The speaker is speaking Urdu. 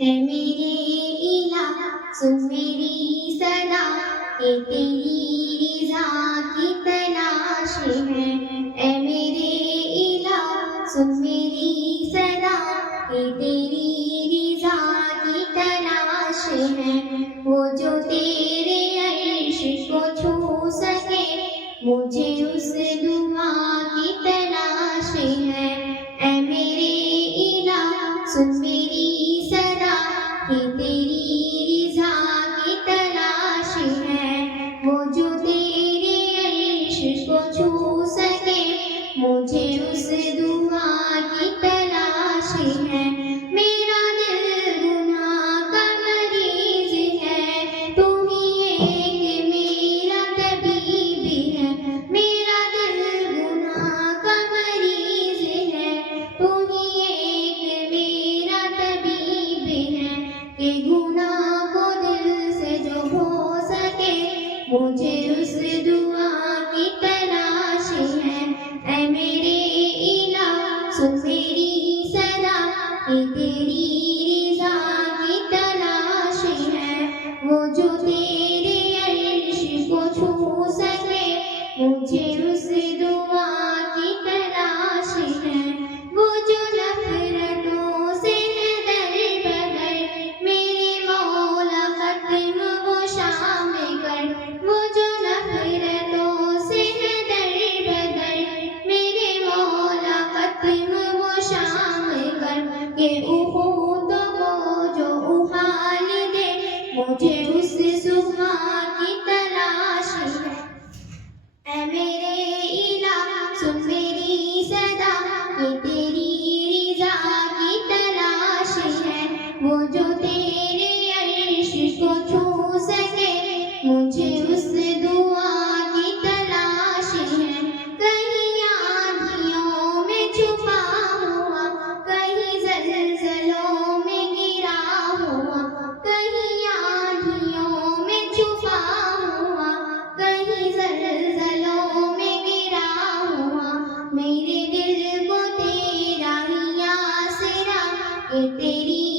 اے میرے الہ سن میری صدا، کہ تیری رضا کی تلاش ہے۔ اے میرے الہ سن میری صدا، کہ تیری رضا کی تلاش ہے۔ وہ جو تیرے عرش کو چھو سکے، مجھے اس دعا کی تلاش ہے۔ اے میرے الہ سن میری صدا، کہ تیری رضا کی تلاش ہے۔ وہ جو تیرے عرش کو چھو سکے، مجھے اس دعا کی تلاش ہے۔ میرا دل گناہ کا مریض ہے، تو ہی ایک میرا طبیب ہے۔ میرا دل گناہ کا مریض ہے، تو ہی ایک میرا طبیب ہے۔ کہ گناہ کو دل سے جو ہو سکے، مجھے اس دعا کی تلاش ہے۔ اے میرے الہ سن میری صدا، کہ تیری رضا کی تلاش ہے۔ وہ جو تیرے عرش کو چھو سکے، مجھے اس دعا کی تلاش ہے۔ وہ جو نفرتوں سے ہے در بدر، میرے مولا ختم وہ شام کر۔ وہ جو نفرتوں سے ہے در بدر، میرے مولا ختم وہ شام کر۔ کہ احد کو جو احال دے، مجھے اس صبح کی تلاش ہے۔ اے میرے الہ سن میری صدا، کہ تیری رضا کی تلاش ہے۔ وہ جو تیرے عرش کو چھو سکے، مجھے اس دعا کی تلاش ہے۔ کہیں آندھیوں میں چھپا ہوا، کہیں زلزلوں میں گرا ہوا۔ کہیں آندھیوں میں چھپا ہوا، کہیں زلزلوں میں گرا ہوا۔ میرے دل کو تیرا ہی آسرا، کہ تیری